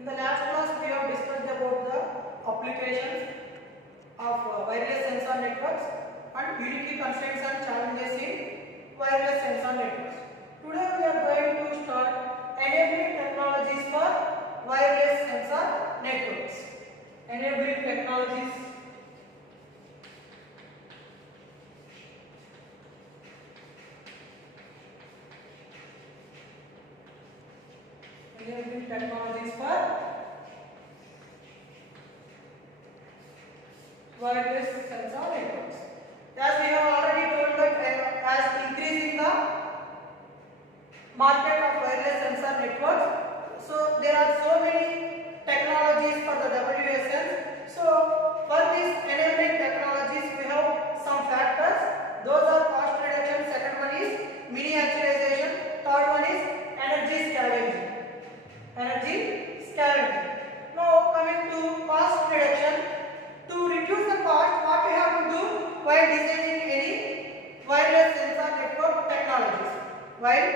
In the last class, we have discussed about the applications of wireless sensor networks and unique constraints and challenges in wireless sensor networks. Today, we are going to start enabling technologies for wireless sensor networks. Enabling technologies. Enabling technologies for wireless sensor networks. As we have already told that as increasing the market of wireless sensor networks, so there are so many technologies for the WSNs. So for these enabling technologies, we have some factors. Those are cost reduction. Second one is miniaturization. Third one is energy scavenging. Now coming to cost reduction. To reduce the cost, what we have to do while designing any wireless sensor network technologies? While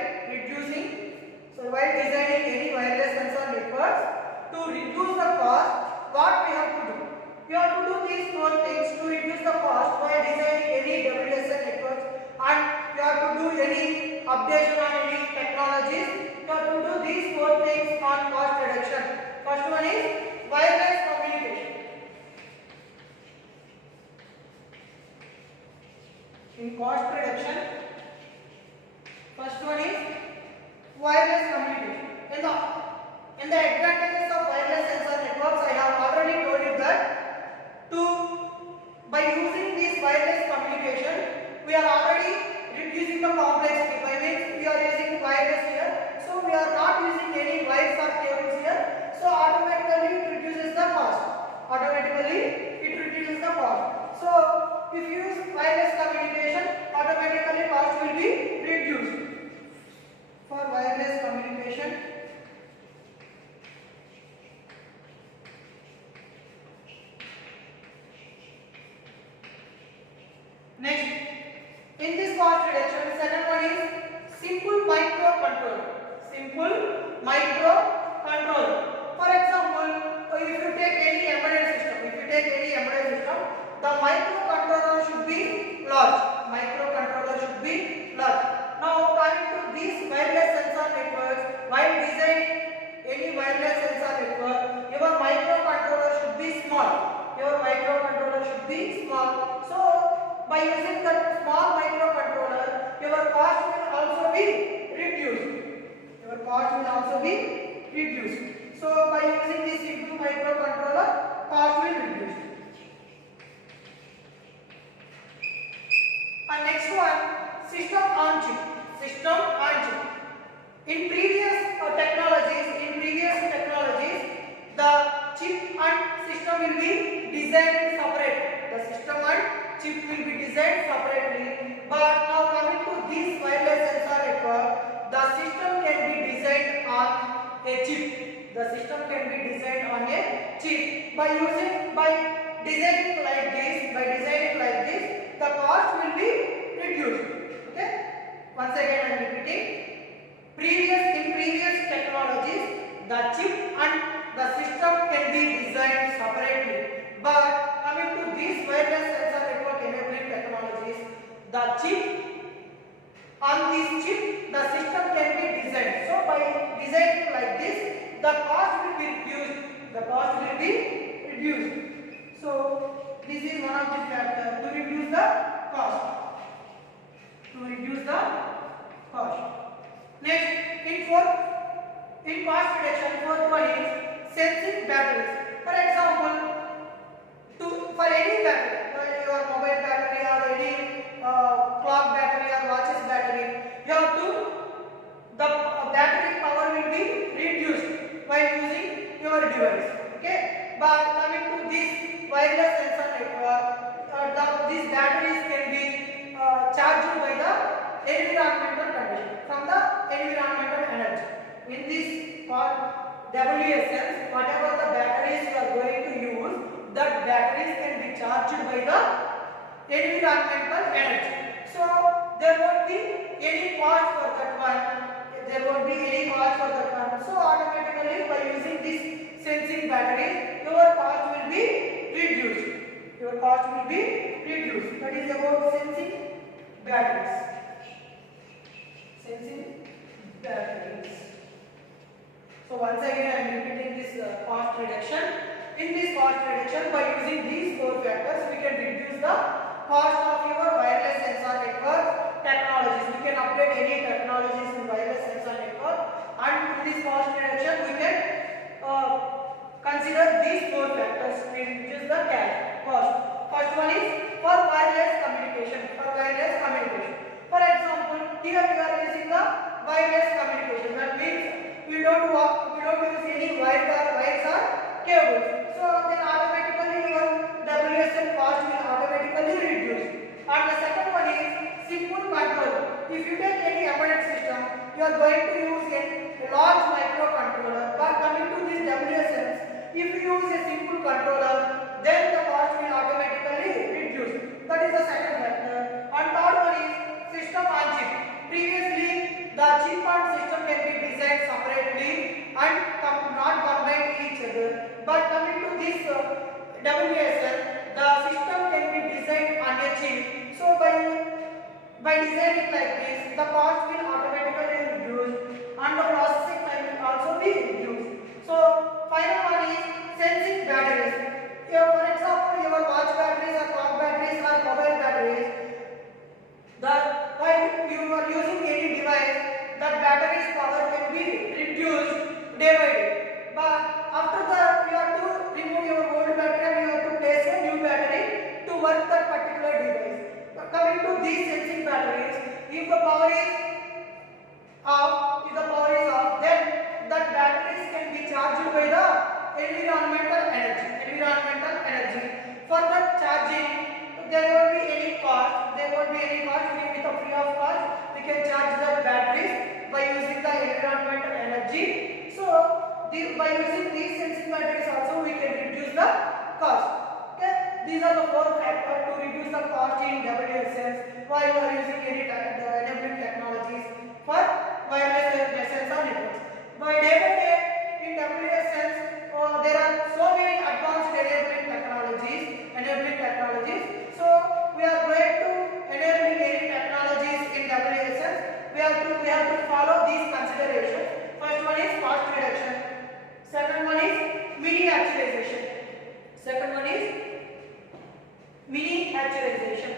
designing any wireless sensor networks, to reduce the cost, what we have to do? We have to do these four things to reduce the cost while designing any WSN networks, and we have to do any updation on any technologies. We have to do these four things on cost reduction. First one is wireless communication. In cost reduction, first one is wireless communication. In the advantages of wireless sensor networks, I have already told you that by using this wireless communication, we are already reducing the complexity. By means we are using wireless here, so we are not using any wires or cables here. So automatically it reduces the cost. So if you use wireless communication, automatically cost will be reduced. For wireless communication, next, in this cost reduction, second one is simple microcontroller. For example, if you take any embedded system, the microcontroller should be large. Now coming to these wireless sensor networks, while designing any wireless sensor network, your microcontroller should be small. So by using that small microcontroller, your cost will also be reduced. So by using this simple microcontroller, cost will reduce. And next one, system on chip. In previous technologies, the chip and system will be designed separately. But now coming to this wireless sensor network, the system can be designed on a chip. By designing like this, the cost will be reduced. Okay. Once again I am repeating. In previous technologies, the chip and the system can be designed separately. But coming to these wireless sensor network enabling technologies, the system can be designed. So by designing like this, the cost will be reduced. So this is one of the factors to reduce the cost. Next, in cost reduction, fourth one is sensing batteries. For example, for any battery, your mobile battery or any clock battery or watches battery, the battery power will be reduced while using your device. Okay, but coming to this wireless sensor network, these batteries can be charged by the environmental condition, from the environmental energy. In this WSNs, whatever the batteries you are going to use, that batteries can be charged by the environmental energy. So there won't be any cost for that one. So automatically by using this cost will be reduced. That is about sensing batteries. Sensing batteries. So once again I am repeating this cost reduction. In this cost reduction, by using these four factors, we can reduce the cost of your wireless sensor network technologies. We can upgrade any technologies in wireless sensor network, and in this cost reduction we can consider these four factors to reduce the cost. First one is for wireless communication. For wireless communication. For example, here we are using the wireless communication. That means we don't use any wires or cables. So then automatically your WSN cost will automatically reduce. And the second one is simple control. If you take any embedded system, you are going to use a large microcontroller. But coming to these WSNs, if you use a simple controller, then the cost will automatically reduce. That is the second factor. And third one is system on chip. Previously, the chip and system can be designed separately and not combine each other. But coming to this WSN, the system can be designed on a chip. So by designing like this, the cost will automatically reduce and the processing time will also be reduced. So final one is sensing batteries. For example, your watch batteries or clock batteries or mobile batteries, while you are using any device, that battery's power can be reduced day by day. But after that, you have to remove your old battery and you have to place a new battery to work that particular device. But coming to these sensing batteries, if the power is off, then that batteries can be charged by the environmental energy. For that charging, there won't be any cost. Free of cost. We can charge the batteries by using the environmental energy. So by using these sensing batteries also we can reduce the cost. Okay, these are the four factors to reduce the cost in WSNs while you are using any enabling technologies for wireless sensor networks. By day in WSNs, there are so many advanced enabling technologies. So we are going to enabling any technologies in WSNs. We have to follow these considerations. First one is cost reduction. Second one is miniaturization. Second one is miniaturization.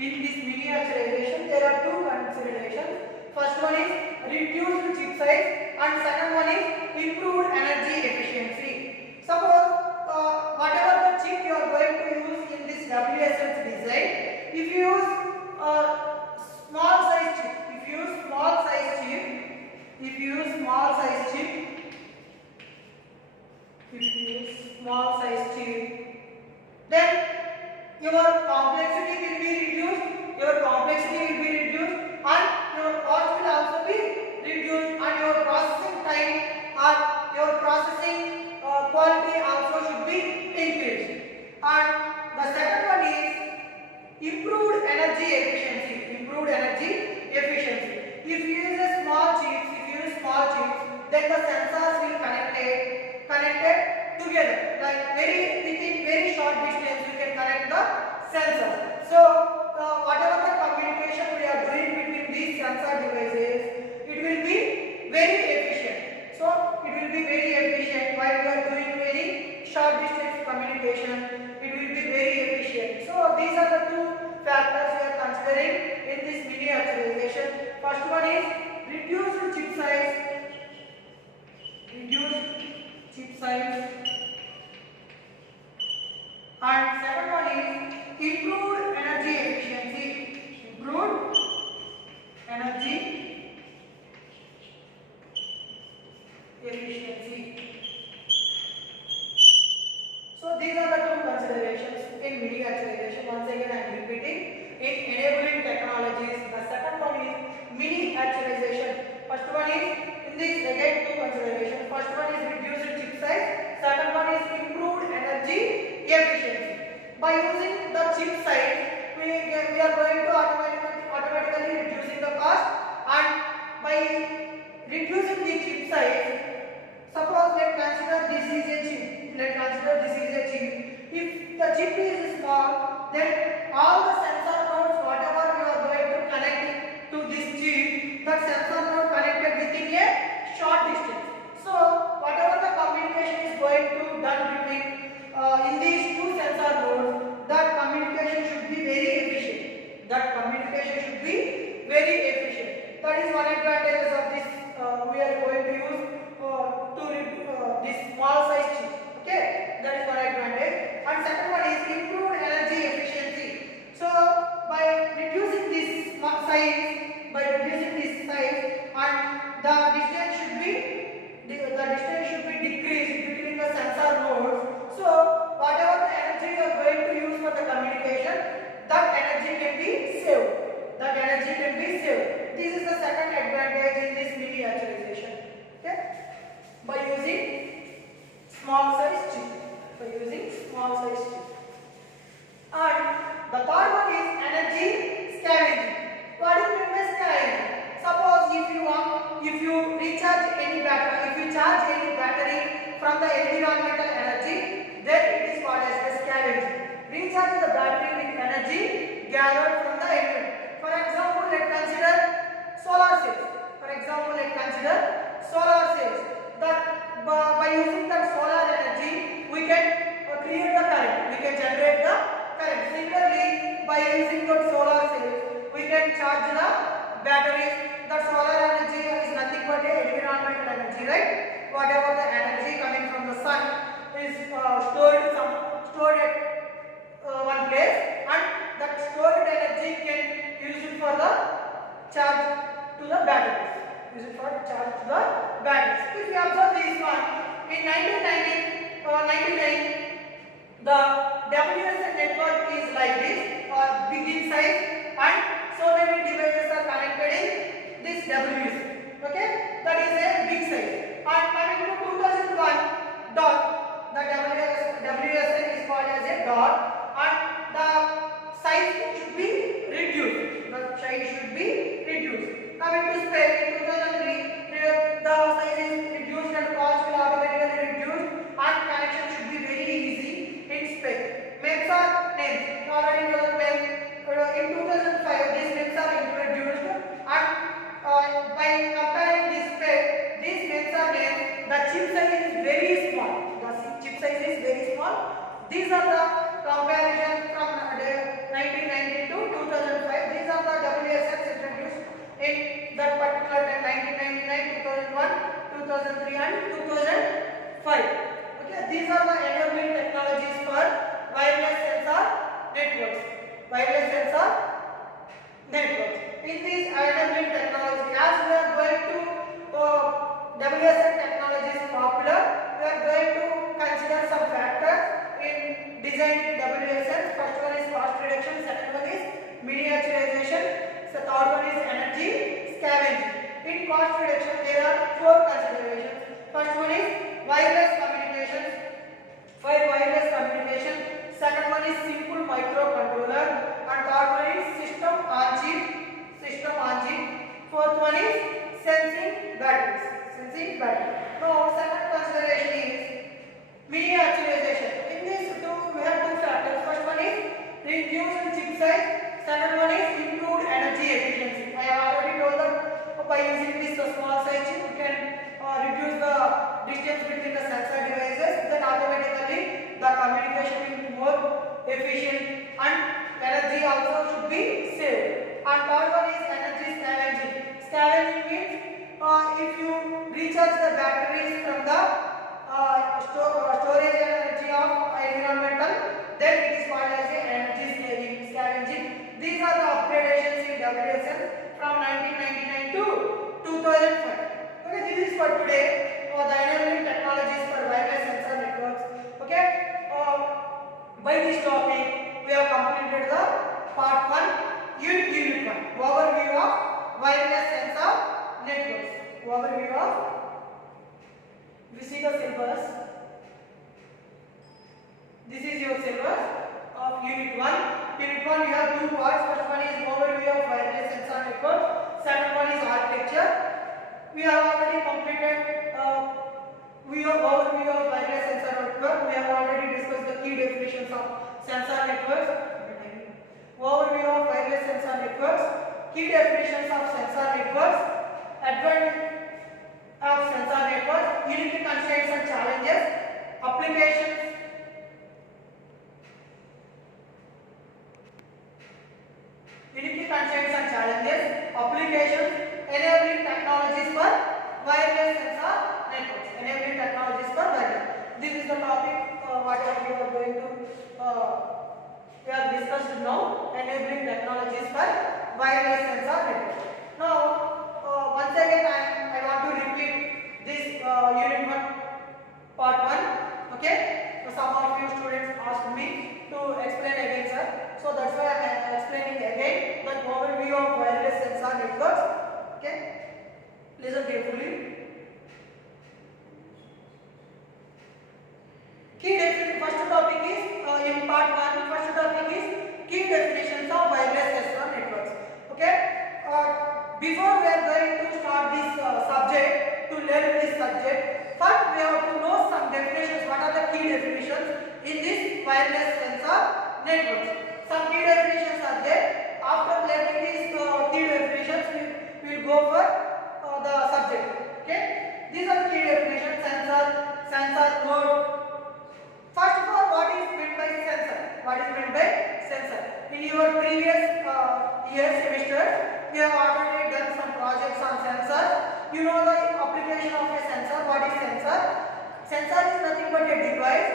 In this miniaturization, there are two considerations. First one is reduced chip size and second one is improved energy efficiency. Suppose whatever the chip you are going to use in this WSN's design, if you use small size chip, then your complexity will be reduced, and your cost will also be reduced, and your processing time or your processing quality also should be increased. And the second one is improved energy efficiency. If you use small chips, then the sensors will connected together. Like within very short distance, you can connect the sensors. So whatever the communication we are doing between these sensor devices, it will be very efficient. While we are doing very short distance communication, it will be very efficient. So these are the two factors we are considering in this miniaturization. First one is reduced chip size, and second one is improved energy efficiency. So these are the two considerations. considerations in miniaturization. Once again, I am repeating. In enabling technologies, the second one is miniaturization. First one is in this again two considerations. First one is reduced chip size. Second one is improved energy efficiency. By using the chip size, we are going to automatically reducing the cost, and by reducing the chip size, suppose let's consider this is a chip. If the chip is small, then all the sensor nodes, whatever you are going to connect to this chip, that sensor node connected within a short distance. So whatever the communication is going to done between in these two sensor nodes, that communication should be very efficient. That is one advantage of this. We are going to use this small size chip. Okay, that is one advantage. And second one is improved energy efficiency. So by reducing this size, and the distance should be decreased between the sensor nodes. So whatever the energy you are going to use for the communication, that energy can be saved. This is the second advantage in this miniaturization. Okay, by using small size chip. And the third one is energy scavenging. What do you mean by scavenging? Suppose if you recharge any battery, if you charge any battery from the environmental energy, then it is called as the scavenging. Recharge the battery with energy gathered from the environment. For example, let's consider solar cells. That by using that solar energy, we can create the current. We can generate the current. Similarly, by using that solar cells, we can charge the batteries. That solar energy is nothing but a environmental energy, right? Whatever the energy coming from the sun is stored at one place, and that stored energy can use it for the charge to the batteries. If you observe this one, in 1999, the WSN network is like this, big in size, and so many devices are connected in this WSN. Okay, that is a big size. And coming to 2001, dot, the WSN is called as a dot, and the size should be reduced. Coming to space, in 2003, the size is reduced and cost will automatically reduce, and connection should be very easy in space. Names are names. Already know the name. In 2005, these names are introduced, and by comparing this space, these names are named. The chip size is very small. These are the comparison from 1990 to 2005. These are the WSNs introduced in that particular time, 1999, 2001, 2003 and 2005. Okay, these are the enabling technologies for wireless sensor networks. In this enabling technology, as we are going to WSN technology is popular, we are going to consider some factors in designing WSN. First one is cost reduction, second one is miniaturization, the third one is energy scavenging. In cost reduction, there are four considerations. First one is wireless communication. Second one is simple microcontroller, and third one is system on chip. Fourth one is sensing batteries. Now second consideration is miniaturization. In this we have two factors. First one is reduced chip size. Second one is improved energy efficiency. I have already told that by using this small size chip, you can reduce the distance between the sensor devices. Then automatically the communication will be more efficient, and energy also should be saved. And third one is energy scavenging. Scavenging means if you recharge the batteries from the storage energy of environmental, then it is called as energy scavenging. These are the upgradations in WSN from 1999 to 2005. Okay, this is for today. The enabling technologies for wireless sensor networks. Okay, By this topic, we have completed the part 1, unit 1, overview of wireless sensor networks. Overview of, we see the syllabus. This is your syllabus of unit 1. Unit 1 we have 2 parts. First one is overview of wireless sensor network. Second one is architecture. We have already completed overview of wireless sensor network. We have already discussed the key definitions of sensor networks. Overview of wireless sensor networks. Key definitions of sensor networks. Advantage of sensor networks. Unique constraints and challenges. Applications. Unique constraints and challenges. Applications. Enabling technologies for wireless sensor networks. Enabling technologies for wireless. This is the topic what we are going to we have discussed now. Enabling technologies for wireless sensor networks. Now once again I want to repeat this unit 1 part 1. Okay. So some of you students asked me to explain again, sir. So that's why I am explaining again the overview of wireless sensor networks. Okay. Listen carefully. Key definition. First topic is in part 1. First topic is key definitions of wireless sensor networks. Okay. Before we are going to start this subject, to learn this subject, first we have to know some definitions. What are the key definitions in this wireless sensor networks? Some key definitions are there. After learning these key definitions, we will go for the subject. Okay. These are the key definitions. Sensor node. First of all, what is meant by sensor? What is meant by sensor? In your previous year semesters, we have already done some projects on sensors. You know the application of a sensor. What is sensor? Sensor is nothing but a device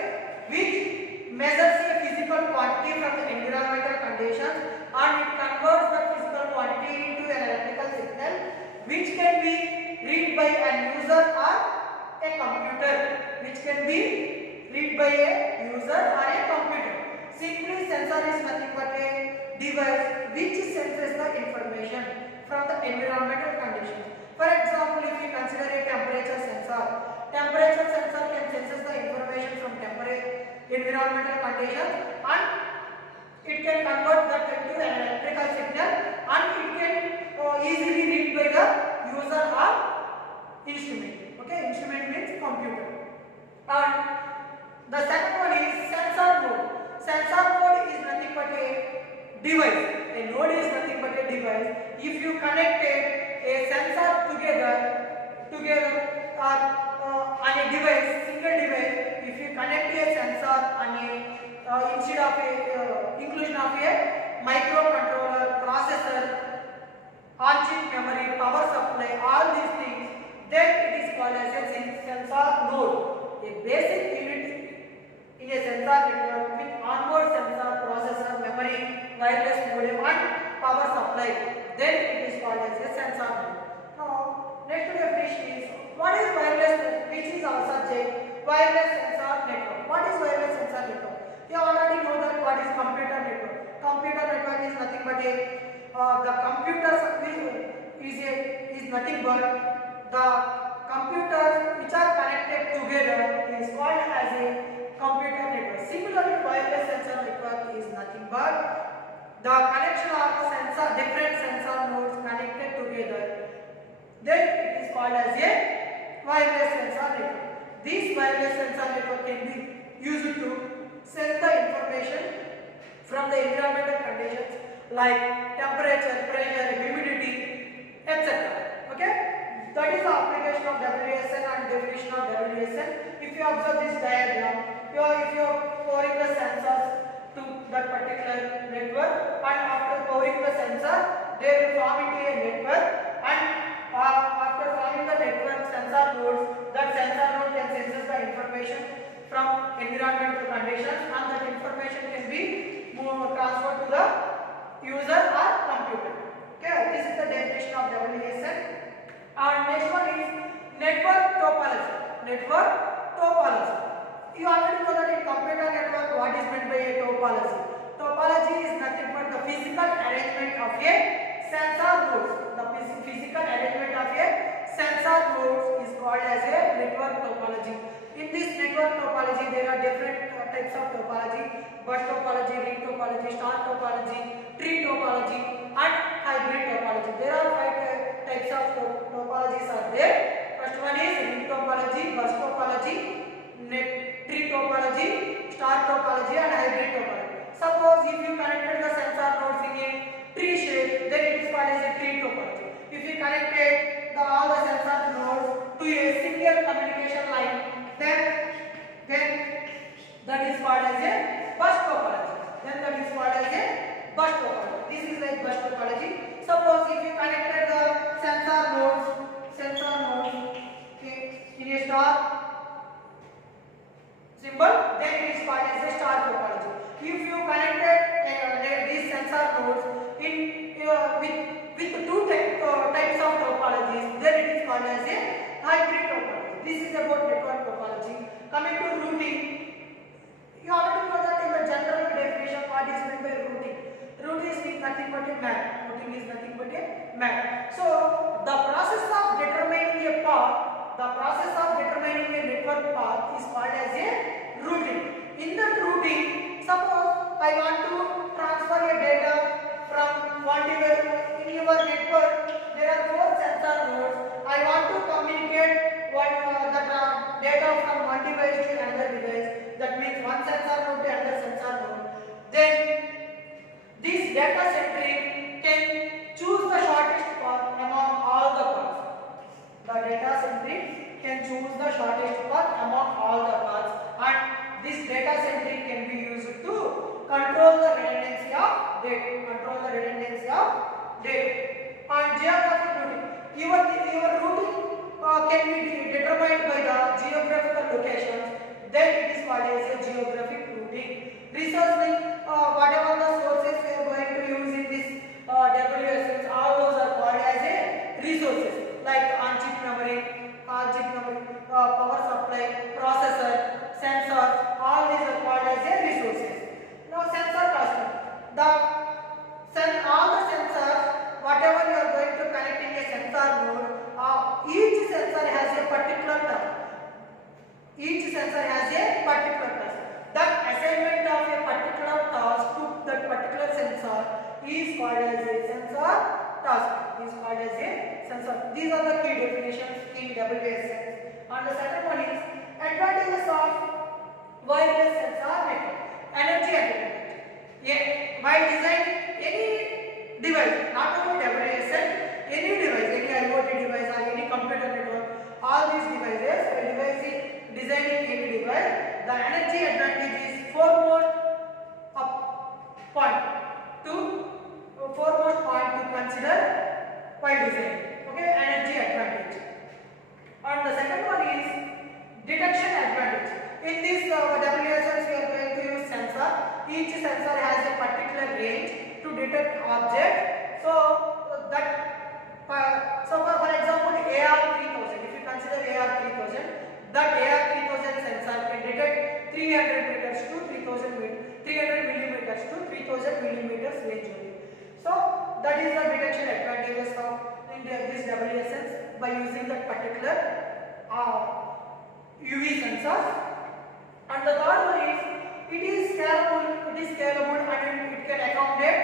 which measures a physical quantity from the environmental conditions and it converts the physical quantity into an electrical signal which can be read by an user or a computer. Which can be read by a user or a computer. Simply, sensor is nothing but a device which senses the information from the environmental conditions. For example, if you consider a temperature sensor can sense the information from environmental conditions and it can convert that into an electrical signal and it can easily read by the user or instrument. Okay, instrument means computer. And the second one is sensor node. Sensor node is nothing but a device. A node is nothing but a device. If you connected a sensor together on a device, single device, if you connect a sensor on a instead of a inclusion of a microcontroller, processor, on-chip memory, power supply, all these things, then it is called as a sensor node. A basic unit in a sensor network with onboard sensor, processor, memory, wireless modem and power supply, then it is called as a sensor node. Now, next definition is what is wireless, which is our subject, wireless sensor network. What is wireless sensor network? You already know that what is computer network. Computer network is nothing but a the computers is nothing but the computers which are connected together is called as a computer network. Similarly, wireless sensor network is nothing but the connection of different sensor nodes connected together. Then it is called as a wireless sensor network. This wireless sensor network can be used to sense the information from the environmental conditions like temperature, pressure, humidity, etc. Okay? That is the application of WSN and definition of WSN. If you observe this diagram, if you are powering the sensors to that particular network and after powering the sensor, they will form into a network and after forming the network sensor nodes, that sensor node can sense the information from environmental conditions and that information can be transferred to the user or computer. Okay, this is the definition of WSN. And next one is network topology. Network topology. You already know that in computer network what is meant by a topology. Topology is nothing but the physical arrangement of a sensor nodes. The physical arrangement of a sensor nodes is called as a network topology. In this network topology there are different types of topology: bus topology, ring topology, star topology, tree topology and hybrid topology. There are 5 types of topologies are there. First one is ring topology, bus topology, tree topology, star topology and hybrid topology. Suppose if you connected the sensor nodes in a tree shape, then it is called as a tree topology. If you connected all the sensor nodes to a single communication line, then that is called as a bus topology. Then that is called as a bus topology. This is like bus topology. Suppose if you connected the sensor nodes okay, in a star symbol, then it is called as a star topology. If you connected these sensor nodes with 2 types of topologies, then it is called as a hybrid topology. This is about network topology. Coming to routing, you already know that in the general definition what is meant by routing. Routing is nothing but a map. Routing is nothing but a map. So the process of determining a path, the process of determining a network path is called as a routing. In the routing, suppose I want to transfer a data from one device. In your network there are 4 sensor nodes. I want to communicate the data from one device to another device. That means one sensor node to another sensor node. Then this data centric can choose the shortest path among all the paths. The data centric can choose the shortest path among all the paths, and this data centric can be used to control the redundancy of data. And geographic routing. Your routing can be determined by the geographical locations. Then it is called as a geographic routing. Resource link, whatever the sources we are going to use in this WSNs, all those are called as a resources, like on-chip memory, power supply, processor, sensors. All these are called as a resources. Now sensor cluster. All the sensors, whatever you are going to connect in a sensor node, each sensor has a particular task. The assignment of a particular task to that particular sensor is called as a sensor task. These are the key definitions in WSN. And the second one is advantages of wireless sensor network. Energy advantage. While designing any device, not only WSN, any device, any IoT device or any computer network, all these devices, designing any device, the energy advantage is foremost point to consider while designing. Okay, energy advantage. And the second one is detection advantage. In this WSNs we are going to use sensor. Each sensor has a particular range to detect object. So for example AR3000, if you consider AR3000, that AR3000 sensor can detect 300 meters to 3000 meters, 300 millimeters to 3000 millimeters range only. So that is the detection advantages of this WSNs by using that particular UV sensors. And the third one is it is scalable and it can accommodate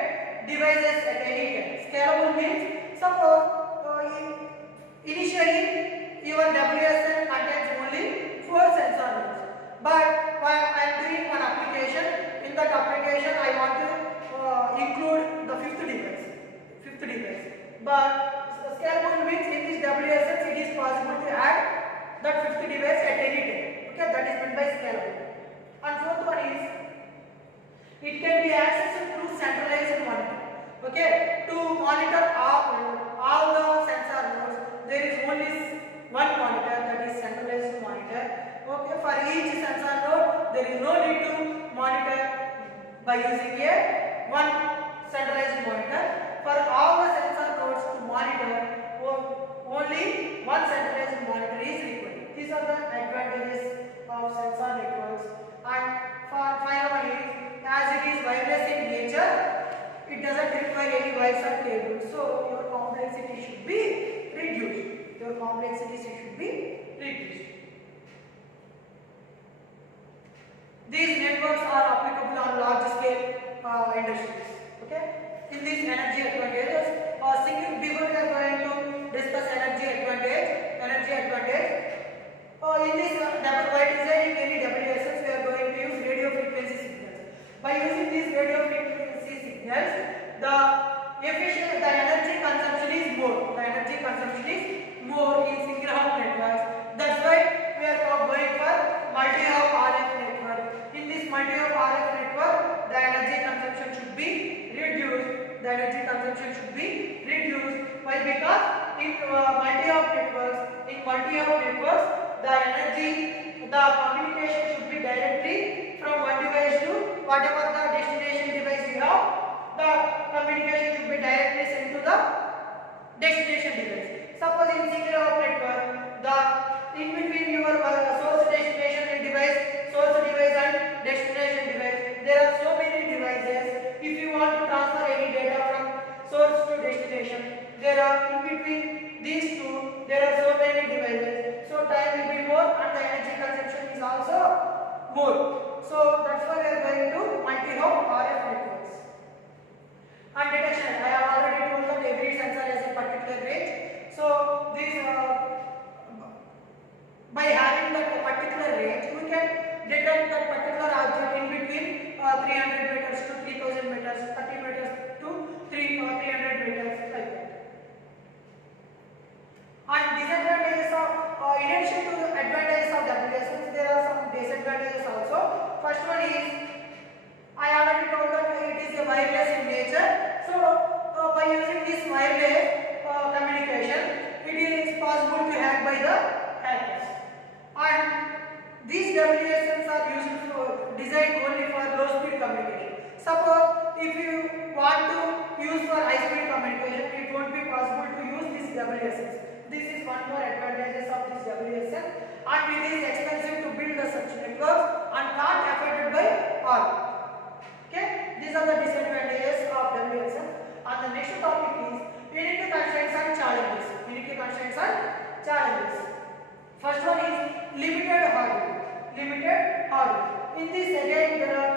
devices at any time. Scalable means suppose initially your WSN contains only 4 sensor nodes, but while I am doing one application, in that application I want to include the fifth device. But scalable means in this WSN it is possible to add that fifth device at any time. Okay, that is meant by scalable. And fourth one is it can be accessed through centralized monitor. Okay, to monitor all the sensor nodes, there is only one monitor, that is centralized monitor. Okay, for each sensor node there is no need to monitor by using one centralized monitor. For all the sensor nodes to monitor, only one centralized monitor is required. These are the advantages of sensor networks device are stable. So your complexity should be reduced. Your complexity should be reduced. These networks are applicable on large scale industries. Okay. In these energy advantages, before we are going to discuss energy advantage. In this by designing any WSNs, we are going to use radio frequency signals. By using these radio frequency signals, the energy consumption is more. The energy consumption is more in single hop networks. That's why we are going for multi-hop RF network. In this multi-hop RF network, the energy consumption should be reduced. Why? Because in multi-hop networks, the communication should be directly from one device to whatever the destination device you have. The communication should be directly sent to the destination device. Suppose in single hop network, the in between your source and destination device and destination device, there are so many devices. If you want to transfer any data from source to destination, there are in between these two, there are so many devices. So time will be more and the energy consumption is also more. So that's why we are going to multi-hop RF networks. And detection, I have already told that every sensor has a particular range. So this by having that particular range, we can detect that particular object in between 300 meters to 3000 meters, 30 meters to 300 meters, like that. And disadvantages of, in addition to the advantages of WSNs, there are some disadvantages also. First one is, I already told that it is a wireless in nature. So by using this wireless communication, it is possible to hack by the hackers. And these WSNs are designed only for low speed communication. Suppose if you want to use for high speed communication, it won't be possible to use these WSNs. This is one more advantages of this WSN, and it is expensive to build such networks and not affected by all. Okay, these are the disadvantages of WSN. And the next topic is unity constraints and challenges. First one is limited hardware. In this again there are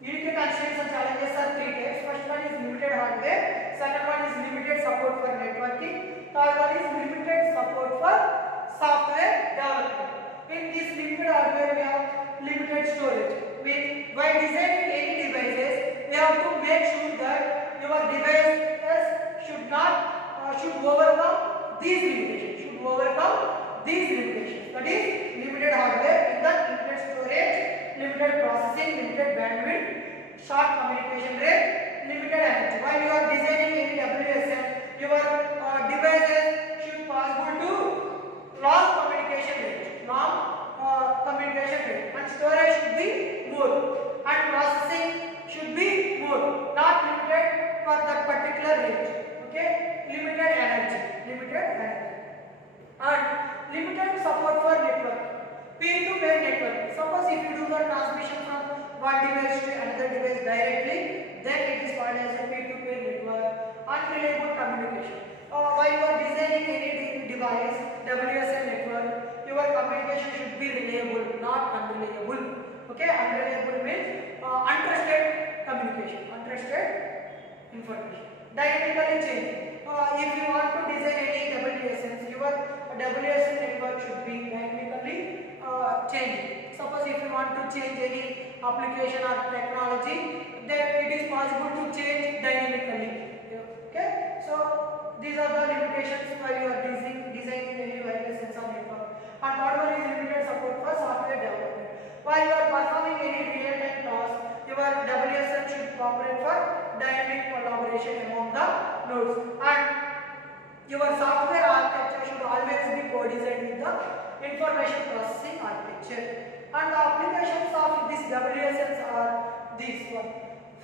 unity constraints and challenges are three types. First one is limited hardware. Second one is limited support for networking. Third one is limited support for software development. In this limited hardware, we have limited storage. While designing any devices, we have to make sure that your devices should overcome these limitations. That is limited hardware, with that limited storage, limited processing, limited bandwidth, short communication rate, limited energy. While you are designing any WSN, your devices should possible to long communication rate, and storage should be more, and processing should be more, not limited for that particular range. Okay, limited energy, and limited support for network. Peer-to-peer network. Suppose if you do the transmission from one device to another device directly, then it is called as a peer-to-peer network. Unreliable communication. While you are designing any device, WSN network, your communication should be reliable, not unreliable. Okay, unreliable means untrusted communication, untrusted information. Dynamically changing. If you want to design any WSNs, your WSN network should be dynamically changing. Suppose if you want to change any application or technology, then it is possible to change dynamically. Okay, so these are the limitations while you are designing any wireless sensor network. And third one is limited support for software development. While you are performing any real-time task, your WSN should cooperate for dynamic collaboration among the nodes, and your software architecture should always be co-designed with the information processing architecture. And the applications of these WSNs are these one.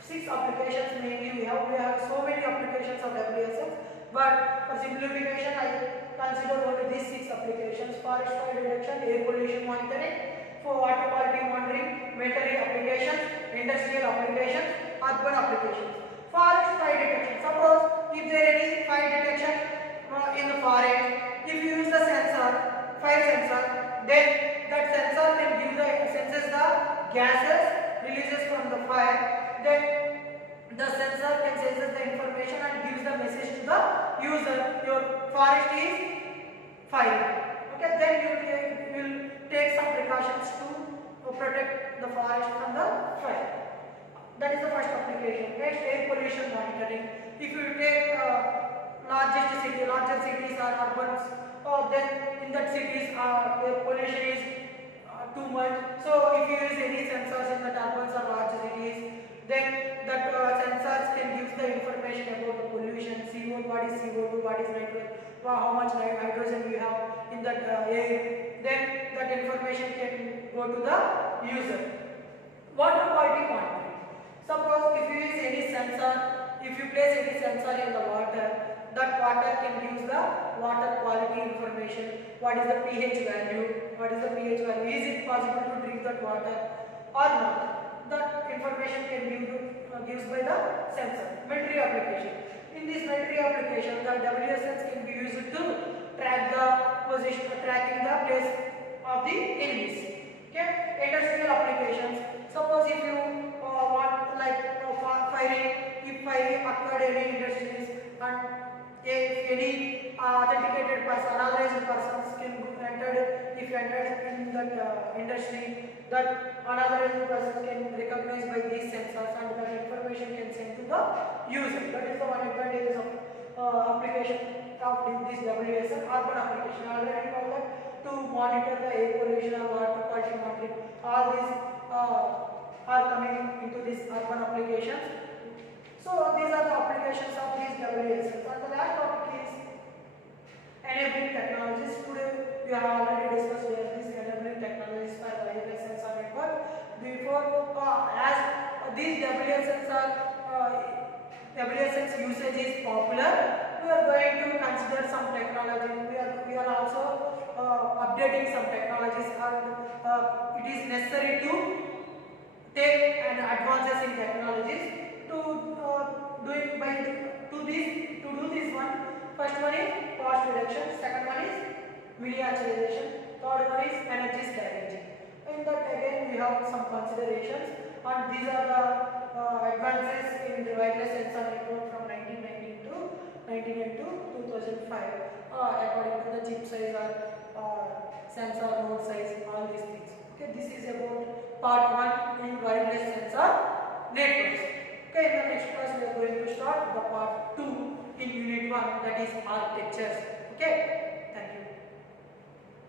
6 applications mainly we have so many applications of WSNs, but for simplification I consider only these 6 applications: forest fire reduction, air pollution monitoring, for water quality monitoring, military applications, industrial applications, urban applications. Forest fire detection. Suppose if there any fire detection in the forest, if you use the sensor, fire sensor, then that sensor can give the senses the gases releases from the fire. Then the sensor can sense the information and gives the message to the user. Your forest is fire. Okay, then you will take some precautions to protect the forest from the fire. That is the first application. Next, air pollution monitoring. If you take larger cities or urbans, then in that cities air pollution is too much. So if you use any sensors in the urbans or large cities, then that sensors can give the information about the pollution, CO, what is CO2, what is nitrogen, how much hydrogen you have in that air. Then that information can go to the user. Water quality monitoring. Suppose if you use any sensor, if you place any sensor in the water, that water can give the water quality information. What is the pH value? What is the pH value? Is it possible to drink that water or not? That information can be given by the sensor. Military application. In this military application, the WSNs can be used to track the position, tracking the place of the enemies. Okay. Industrial applications. Suppose if you want like firing, if firing occurred any industries and if any authenticated person, unauthorized persons can enter, if entered in that industry, that unauthorized persons can recognize by these sensors and that information can send to the user. That is the one advantage of application of this WSN urban application. I already know that to monitor the air pollution or water quality monitoring, all these are coming into these urban applications. So these are the applications of these WSNs. And the last topic is enabling technologies. Today we have already discussed where these enabling technologies for wireless sensor network. Before, as these WSNs usage is popular, we are going to consider some technology. We are also updating some technologies, and it is necessary to take and advances in technologies to do this one. First one is cost reduction, second one is miniaturization, third one is energy strategy. In that again we have some considerations, and these are the advances in the wireless sensor network from 1990 to 2005 according to the chip size or sensor node size, all these things. Okay, this is about part 1 in wireless sensor networks. Okay, in the next class we are going to start the part 2 in unit 1, that is architectures. Okay.